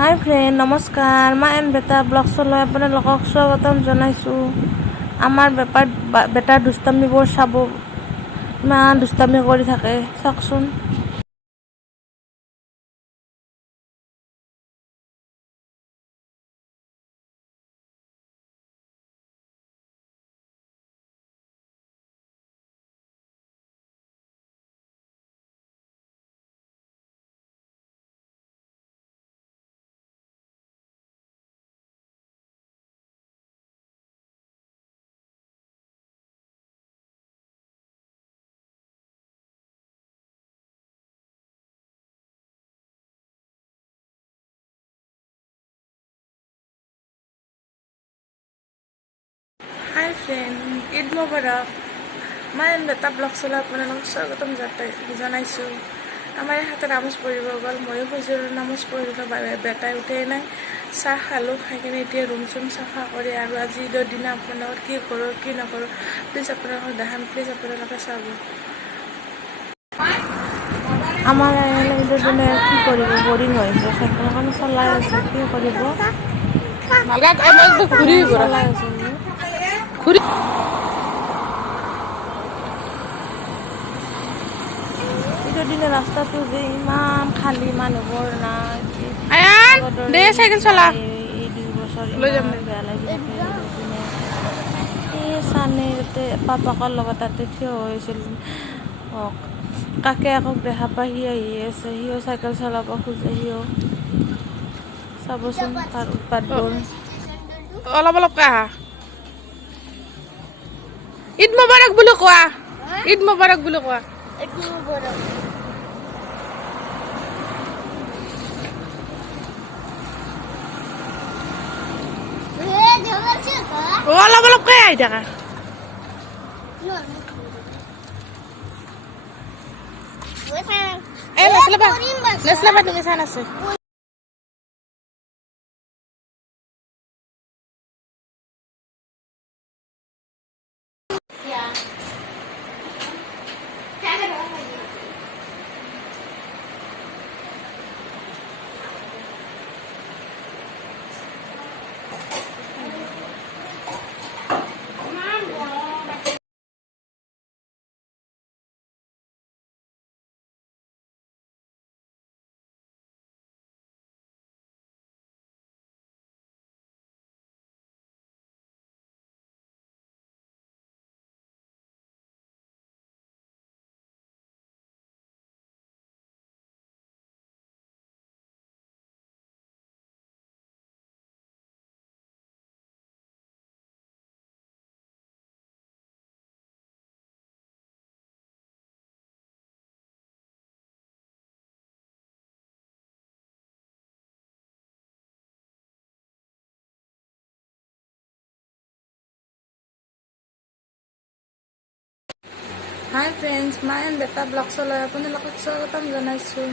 হাই friend, নমস্কাৰ। মই N বেটা ব্লগছলৈ আপোনালোকক স্বাগতম জনাইছোঁ। আমাৰ বেটাৰ দুষ্টামিবোৰ চাব, ইমান দুষ্টামি কৰি থাকে চাওকচোন। হাই ফ্ৰেণ্ড, ঈদ মোবাৰক। মই এন বেটা ব্লগছলৈ আপোনালোকক স্বাগতম জনাইছোঁ। আমাৰ হাতে নামাজ পঢ়িব গ'ল, ময়ো ফজৰৰ নামাজ পঢ়িলোঁ। বেটাই উঠেই নাই। চাহ খালোঁ, খাই কিনে এতিয়া ৰুম চুম চাফা কৰি আৰু আজি ঈদৰ দিনা আপোনালোকৰ কি কৰোঁ কি নকৰোঁ প্লিজ আপোনালোকক দেখাম, প্লিজ আপোনালোকে চাব। আমাৰ ঈদৰ দিনা কি কৰিব, বৰিং হৈছে, চাইকেলখন চলাই আছে, কি কৰিব চলাই আছে। ঈদৰ দিনা ৰাস্তাটো যে ইমান খালী, মানুহবোৰ নাই। চাইকেল চলা এই 2 বছৰ ইমান বেয়া লাগি থাকে। এই চানে তাতে পাপাকৰ লগত তাতে থিয় হৈছিল, কাকে আকৌ দেখা পাই সি আহি আছে, সিও চাইকেল চলাব খোজে। সিও চাবচোন তাৰ উৎপাতবোৰ। অলপ অলপকৈ আহা। ঈদ মোবাৰক বুলি কোৱা, ঈদ মোবাৰক বুলি কোৱা। অলপ অলপকৈ আহি থাকা। নেচলাবা তুমি চান আছে। হাই ফ্ৰেণ্ডছ, মই এন বেটা ব্লগছলৈ আপোনালোকক স্বাগতম জনাইছোঁ।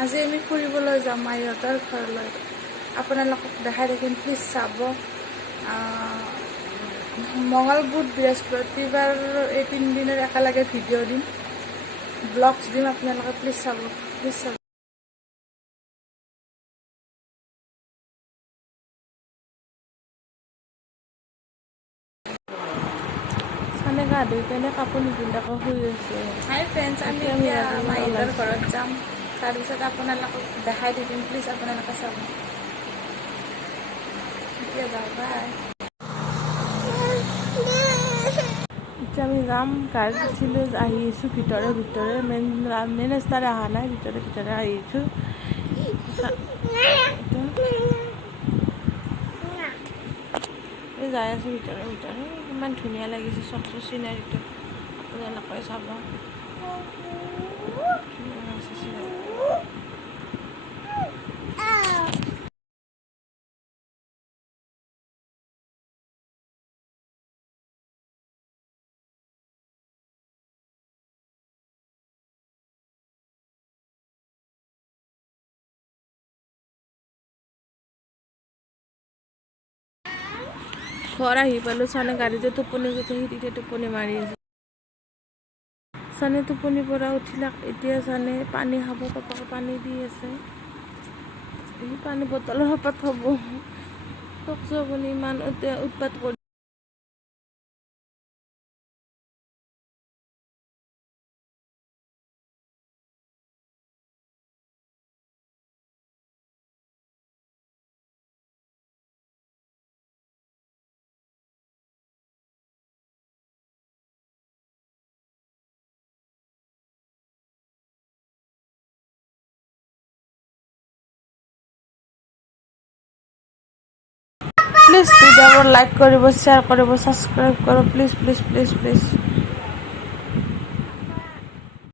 আজি আমি ফুৰিবলৈ যাম মাহীহঁতৰ ঘৰলৈ। আপোনালোকক দেখাই থাকিম, প্লিজ চাব। মঙল, বুধ, বৃহস্পতিবাৰ এই 3 দিনৰ একেলগে ভিডিঅ' দিম, ব্লগছ দিম। আপোনালোকে প্লিজ চাব, প্লিজ চাব। চানে গা ধুই কেনে কাপোৰ নিপিন্ধাকৈ শুই আছে। হাই ফ্ৰেণ্ডছ, আমি এতিয়া মাহীহঁতৰ ঘৰত যাম। তাৰপিছত আপোনালোকক দেখাই থাকিম, প্লিজ আপোনালোকে চাব। এতিয়া যাওঁ, বাই। এতিয়া আমি যাম, গাড়ীত উঠিলোঁ, আহি আছোঁ ভিতৰে মেইন ৰাস্তাৰে অহা নাই, ভিতৰে আহিছোঁ। যাই আছোঁ ভিতৰে ইমান ধুনীয়া লাগিছে চবটো চিনাৰীটো, আপোনালোকে চাব। ধুনীয়া আছে চিনাৰী। ঘৰ আহি পালোঁ, চানে গাড়ীতে টোপনি গৈছে, সিহঁতে টোপনি মাৰি আছে। চানে টোপনিৰ পৰা উঠিলাক, এতিয়া চানে পানী খাব, পাপাকে পানী দি আছে। এই পানী বটলৰ সপাত হ'ব কওকচোন আপুনি ইমান উৎপাত কৰি প্লিজ ভিডিঅ'বোৰ লাইক কৰিব শ্বেয়াৰ কৰিব ছাবস্ক্ৰাইব কৰিব প্লিজ প্লিজ প্লিজ প্লিজ